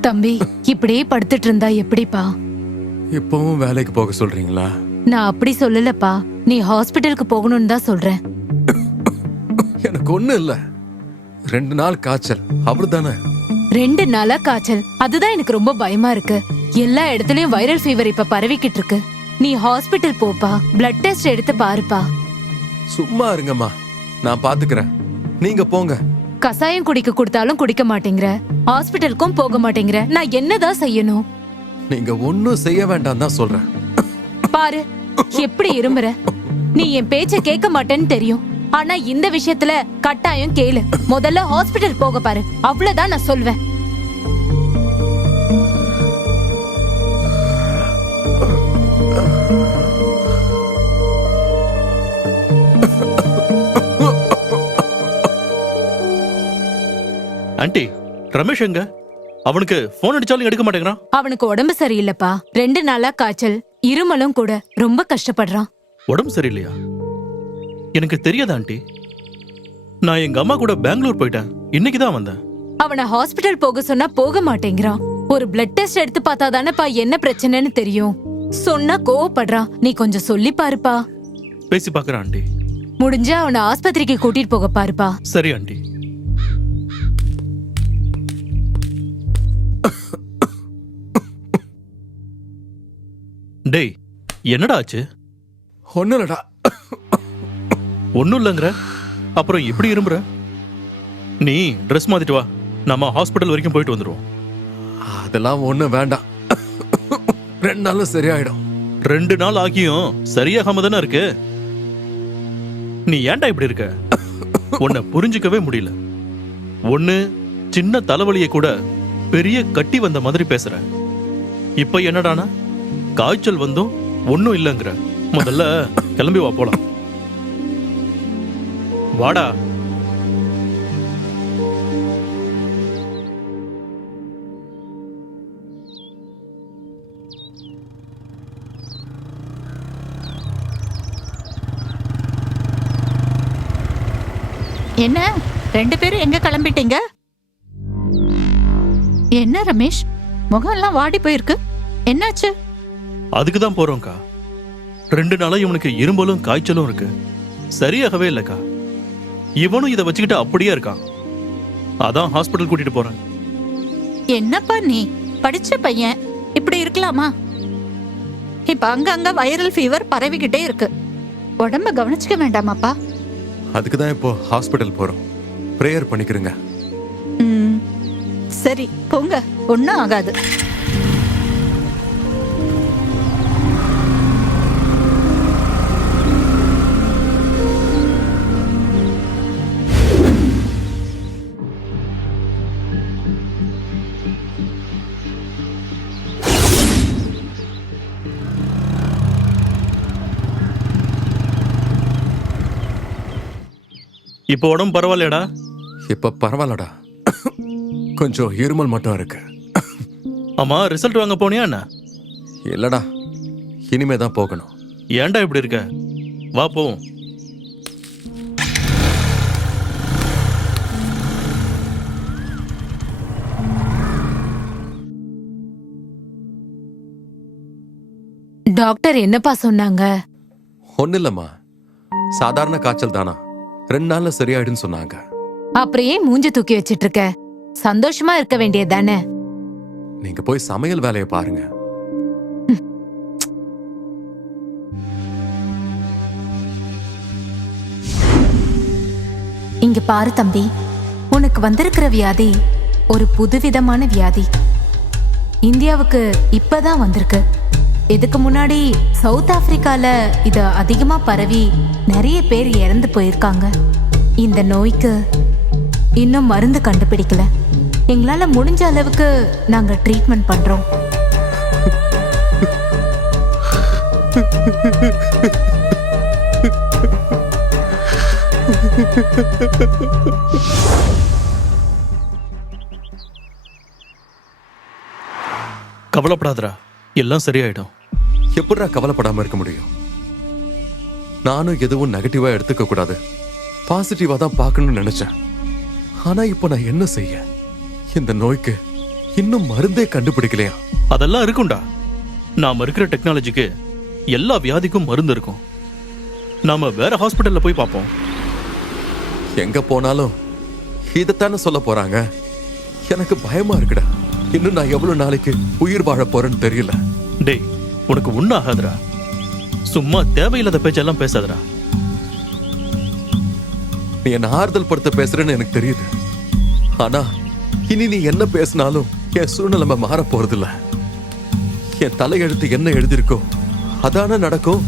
தம்பி இப்படியே படுத்துட்டு இருந்தா எப்படிப்பா? இப்பவும் வேலைக்கு போக சொல்றீங்களா? நான் அப்படி சொல்லலப்பா. நீ ஹாஸ்பிட்டலுக்கு போகணும்னு தான் சொல்றேன். எனக்கு ஒண்ணும் இல்ல. ரெண்டு நாள் காய்ச்சல். அவர் தானே ரெண்டு நாளா காய்ச்சல். அதுதான் எனக்கு ரொம்ப பயமா இருக்கு. எல்லா இடத்துலயும் வைரல் ஃபீவர் இப்ப பரவிக்கிட்டு இருக்கு. நீ ஹாஸ்பிட்டல் போப்பா. பிளட் டெஸ்ட் எடுத்து பாருப்பா. சும்மா இருங்கம்மா. நான் பாத்துக்கிறேன். நீங்க போங்க. கசாயம் குடிக்க கொடுத்தாலும் குடிக்க மாட்டேங்கிற. ஹாஸ்பிட்டலுக்கும் போக மாட்டேங்கிற. நான் என்னதான் செய்யணும்? நீங்க ஒன்னும் செய்ய வேண்டாம் தான் சொல்றேன். பாரு எப்படி இருமுற நீ என் பேச்ச கேட்க மாட்டேன்னு தெரியும். ஆனா இந்த விஷயத்துல கட்டாயம் கேளு. முதல்ல ஹாஸ்பிட்டல் போக பாரு. அவ்வளவுதான் நான் சொல்வேன். ஆண்டி ரமேஷ் எங்க? அவனுக்கு ஃபோன் அடிச்சாலும் எடுக்க மாட்டேங்கிறான். அவனுக்கு உடம்பு சரியில்லைப்பா. ரெண்டு நாளா காய்ச்சல். இருமலும் கூட ரொம்ப கஷ்டப்படுறான். உடம்பு சரியில்லையா? எனக்கு தெரியாதா ஆண்டி. நான் எங்க அம்மா கூட பெங்களூர் போயிட்டேன். இன்னைக்கு தான் வந்தேன். அவனை ஹாஸ்பிட்டல் போக சொன்னா போக மாட்டேங்கிறான். ஒரு பிளட் டெஸ்ட் எடுத்து பார்த்தா தானேப்பா என்ன பிரச்சனைன்னு தெரியும். சொன்னா கோவப்படுறான். நீ கொஞ்சம் சொல்லி பாருப்பா. பேசி பார்க்கறேன் ஆண்டி. முடிஞ்சா அவனை ஆஸ்பத்திரிக்கு கூட்டிட்டு போக பாருப்பா. சரி ஆண்டி. டேய் என்னடா ஆச்சு? ஒண்ணும் இல்லடா ஒன்றும் இல்லைங்கிற அப்புறம் இப்படி இரும்புற? நீ ட்ரெஸ் மாத்திட்டு வா. நம்ம ஹாஸ்பிட்டல் வரைக்கும் போயிட்டு வந்துடுவோம் அதெல்லாம் ஒண்ணும் வேண்டாம். ரெண்டு நாள்ல சரியாயிடும். ரெண்டு நாள் ஆகியும் சரியாகாம தானே இருக்கு? நீ ஏன்டா இப்படி இருக்க? உன்னை புரிஞ்சுக்கவே முடியல. ஒண்ணு சின்ன தலைவலியை கூட பெரிய கட்டி வந்த மாதிரி பேசுற. இப்ப என்னடானா? காய்ச்சல் வந்தும் ஒண்ணும் இல்லைங்கிற. முதல்ல கிளம்பி வா போலாம். வாடா. என்ன? ரெண்டு பேரும் எங்க கிளம்பிட்டீங்க? என்ன ரமேஷ்? முகம் எல்லாம் வாடி போயிருக்கு. என்னாச்சு? அதுக்கு தான் போறோம்க்கா. ரெண்டு நாளா இவனுக்கு இரும்பலும் காய்ச்சலும் இருக்கு. சரியாகவே இல்லக்கா. இவனும் இதை வச்சுக்கிட்டு அப்படியே இருக்கான். அதான் ஹாஸ்பிட்டல் கூட்டிட்டு போறேன். என்னப்பா நீ? படிச்ச பையன். இப்படி இருக்கலாமா? இப்ப அங்கங்க வைரல் ஃபீவர் பரவிக்கிட்டே இருக்கு. உடம்ப கவனிச்சுக்க வேண்டாமாப்பா? அதுக்கு தான் இப்போ ஹாஸ்பிட்டல் போறோம். ப்ரேயர் பண்ணிக்கிறேங்க. சரி போங்க. ஒன்னும் ஆகாது. இப்போ உடம்பு பரவாயில்லையடா? இப்ப பரவாயில்லடா. கொஞ்சம் இருமல் மட்டும் இருக்கு. ஆமா ரிசல்ட் வாங்க போனியா என்ன? இல்லடா. இனிமே தான் போகணும். ஏன்டா இப்படி இருக்க? வா போவோம். டாக்டர் என்னப்பா சொன்னாங்க? ஒன்னும் இல்லம்மா சாதாரண காய்ச்சல் தானா? ரெண்டு நாள்ல சரியாயிடுன்னு சொன்னாங்க. அப்புறம் ஏன் மூஞ்ச தூக்கி வச்சிட்டு இருக்க சந்தோஷமா இருக்க வேண்டியது தானே நீங்க போய் சமையல் வேலையை பாருங்க. இங்க பாரு தம்பி உனக்கு வந்திருக்கிற வியாதி ஒரு புதுவிதமான வியாதி. இந்தியாவுக்கு இப்பதான் வந்திருக்கு. இதுக்கு முன்னாடி சவுத் ஆப்பிரிக்கால இது அதிகமா பரவி நிறைய பேர் இறந்து போயிருக்காங்க. இந்த நோய்க்கு இன்னும் மருந்து கண்டுபிடிக்கல. எங்களால முடிஞ்ச அளவுக்கு நாங்க ட்ரீட்மெண்ட் பண்றோம். கவலைப்படாதரா எல்லாம் சரியாயிடும். எப்படிடா கவலைப்படாம இருக்க முடியும்? நானும் எதுவும் நெகட்டிவா எடுத்துக்க கூடாது. பாசிட்டிவா தான் பார்க்கணும்னு நினைச்சேன். ஆனா இப்போ நான் என்ன செய்ய? இந்த நோய்க்கு இன்னும் மருந்தே கண்டுபிடிக்கலையா? அதெல்லாம் இருக்கும்டா. நாம இருக்கிற டெக்னாலஜிக்கு எல்லா வியாதிக்கும் மருந்து இருக்கும். நாம வேற ஹாஸ்பிட்டல்ல போய் பார்ப்போம். எங்க போனாலும் இதைத்தானே சொல்ல போறாங்க. எனக்கு பயமா இருக்குடா. இன்னும் நான் எவ்வளவு நாளைக்கு உயிர் வாழ போறேன்னு தெரியல. டேய் உனக்கு ஒன்னும் ஆகாதுடா சும்மா தேவையில்லாத பேச்செல்லாம் பேசாதடா. நீ என்ன ஆறுதல் படுத்த பேசுறேன்னு எனக்கு தெரியுது. ஆனா இனி நீ என்ன பேசினாலும் என் சூழ்நிலைமை மாற போறதில்ல. என் தலையெழுத்து என்ன எழுதியிருக்கோ அதானே நடக்கும்.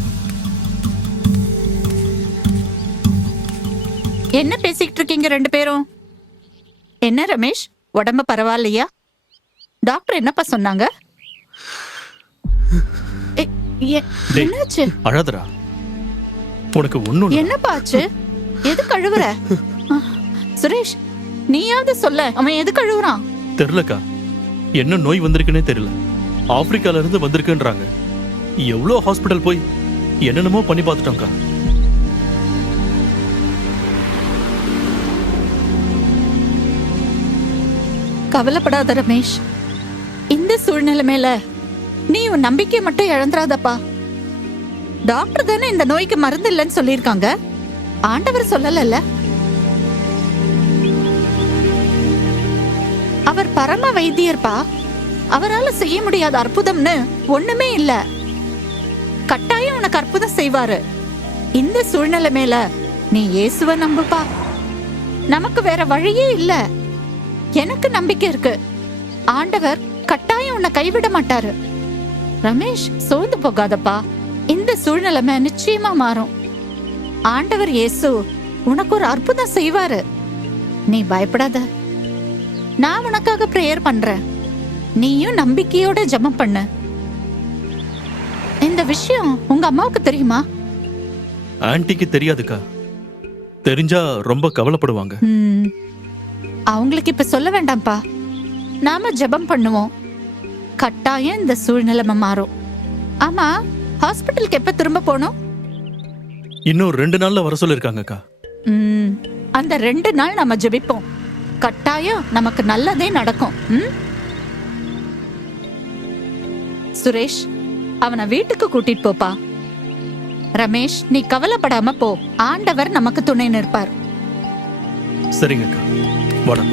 என்ன பேசிக்கிட்டு இருக்கீங்க ரெண்டு பேரும்? என்ன ரமேஷ் உடம்பு பரவாயில்லையா? டாக்டர் என்னப்பா சொன்னாங்க. என்னாச்சு? அழாதடா. உனக்கு இல்ல. என்னப்பா ஆச்சு? எது கழுவுற? சுரேஷ் நீயாவது சொல்ல அவன் எது கழுவுறான்? தெரிலக்கா என்ன நோய் வந்திருக்குன்னே தெரியல. ஆப்பிரிக்கால இருந்து வந்திருக்குன்றாங்க. எவ்வளோ ஹாஸ்பிட்டல் போய் என்னென்னமோ பண்ணி பார்த்துட்டோம்க்கா. கவலைப்படாத ரமேஷ். இந்த சூழ்நிலை மேல நீ உன் நம்பிக்கை மட்டும் இழந்துராதப்பா டாக்டர் தானே இந்த நோய்க்கு மருந்து இல்லைன்னு சொல்லியிருக்காங்க. ஆண்டவர் சொல்லலல்ல. அவர் பரம வைத்தியர்ப்பா. அவரால செய்ய முடியாத அற்புதம்னு ஒண்ணுமே இல்ல. கட்டாயம் உனக்கு அற்புதம் செய்வாரு. இந்த சூழ்நிலை மேல நீ இயேசுவ நம்புப்பா. நமக்கு வேற வழியே இல்லை. எனக்கு நம்பிக்கை இருக்கு. ஆண்டவர் கட்டாயம் உன்னை கைவிட மாட்டாரு. ரமேஷ் சோர்ந்து போகாதப்பா. இந்த சூழ்நிலைமை நிச்சயமா மாறும். ஆண்டவர் இயேசு உனக்கு ஒரு அற்புதம் செய்வாரு. நீ பயப்படாத. நான் உனக்காக பிரேயர் பண்றேன். நீயும் நம்பிக்கையோட ஜெபம் பண்ணு. இந்த விஷயம் உங்க அம்மாவுக்கு தெரியுமா? ஆன்ட்டிக்கு தெரியாதுக்கா. தெரிஞ்சா ரொம்ப கவலைப்படுவாங்க. அவங்களுக்கு இப்ப சொல்ல வேண்டாம்ப்பா. நாம ஜெபம் பண்ணுவோம். கட்டாயம் இந்த சூழ்நிலைமை மாறும். ஆமா ஹாஸ்பிட்டலுக்கு எப்ப திரும்ப போகணும் இன்னும் ரெண்டு நாள்ல வர சொல்லிருக்காங்கக்கா ம், அந்த ரெண்டு நாள் நம்ம ஜெபிப்போம். கட்டாயம் நமக்கு நல்லதே நடக்கும். ம்? சுரேஷ் அவனை வீட்டுக்கு கூட்டிட்டு போப்பா. ரமேஷ் நீ கவலைப்படாம போ. ஆண்டவர் நமக்கு துணை நிற்பார். சரிங்கக்கா வாடா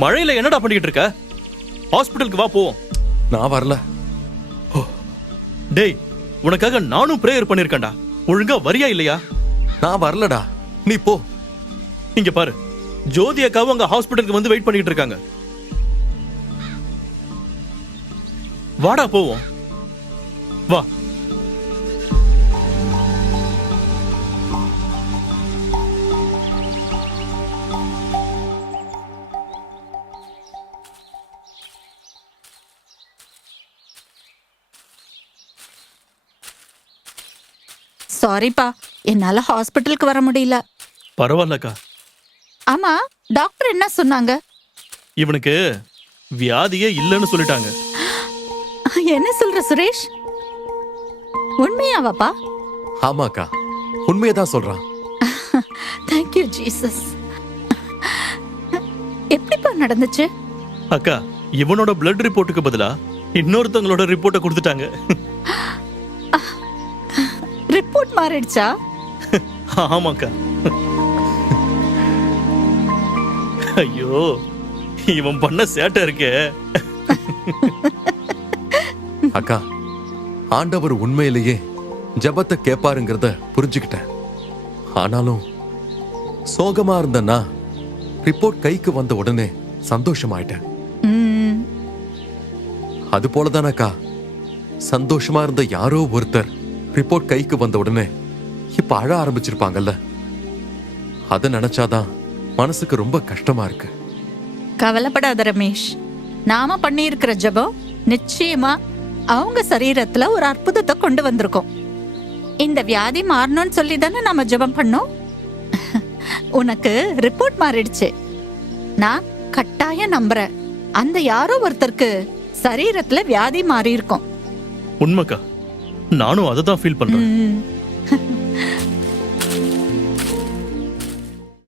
மழையில என்னடா பண்ணிட்டு இருக்க? ஹாஸ்பிட்டலுக்கு வா போவோம். நான் வரல. டேய் உனக்காக நானும் பிரேயர் பண்ணிருக்கேன்டா. ஒழுங்கா வரியா இல்லையா? நான் வரலடா. நீ போ. இங்க பாரு. ஜோதி அக்காவும் அங்க ஹாஸ்பிட்டலுக்கு வந்து வெயிட் பண்ணிட்டு இருக்காங்க. வாடா போவோம். சாரிப்பா என்னால ஹாஸ்பிட்டலுக்கு வர முடியல. பரவாயில்லக்கா. ஆமா டாக்டர் என்ன சொன்னாங்க? இவனுக்கு வியாதியே இல்லைன்னு சொல்லிட்டாங்க. என்ன சொல்ற சுரேஷ்? உண்மையாவாப்பா ஆமாக்கா. உண்மையதான் சொல்றான். தேங்க்யூ ஜீசஸ் எப்படிப்பா நடந்துச்சு? அக்கா இவனோட பிளட் ரிப்போர்ட்டுக்கு பதிலா இன்னொருத்தவங்களோட ரிப்போர்ட்டை கொடுத்துட்டாங்க. மாறிடுச்சா ஆமாக்கா. ஐயோ இவன் பண்ண சேட்டை இருக்கே. அக்கா ஆண்டவர் உண்மையிலேயே ஜெபத்தை கேட்பாருங்கிறத புரிஞ்சுக்கிட்டேன். ஆனாலும் சோகமா இருந்தேன்னா ரிப்போர்ட் கைக்கு வந்த உடனே சந்தோஷமாயிட்டேன். அது போலதானக்கா சந்தோஷமா இருந்த யாரோ ஒருத்தர் ரிப்போர்ட் கைக்கு வந்த உடனே இப்ப அழ ஆரம்பிச்சிருப்பாங்கல்ல. அத நினைச்சாதான் மனசுக்கு ரொம்ப கஷ்டமா இருக்கு. கவலைப்படாத ரமேஷ். நாம பண்ணியிருக்கிற ஜெபம் நிச்சயமா அவங்க சரீரத்துல ஒரு அற்புதத்தை கொண்டு வந்திருக்கோம். இந்த வியாதி மாறணும்னு சொல்லி தானே நாம ஜெபம் பண்ணோம்? உனக்கு ரிப்போர்ட் மாறிடுச்சு. நான் கட்டாயம் நம்புறேன். அந்த யாரோ ஒருத்தருக்கு சரீரத்துல வியாதி மாறி இருக்கும் உண்மைக்கா? நானும் அதை தான் ஃபீல் பண்றேன்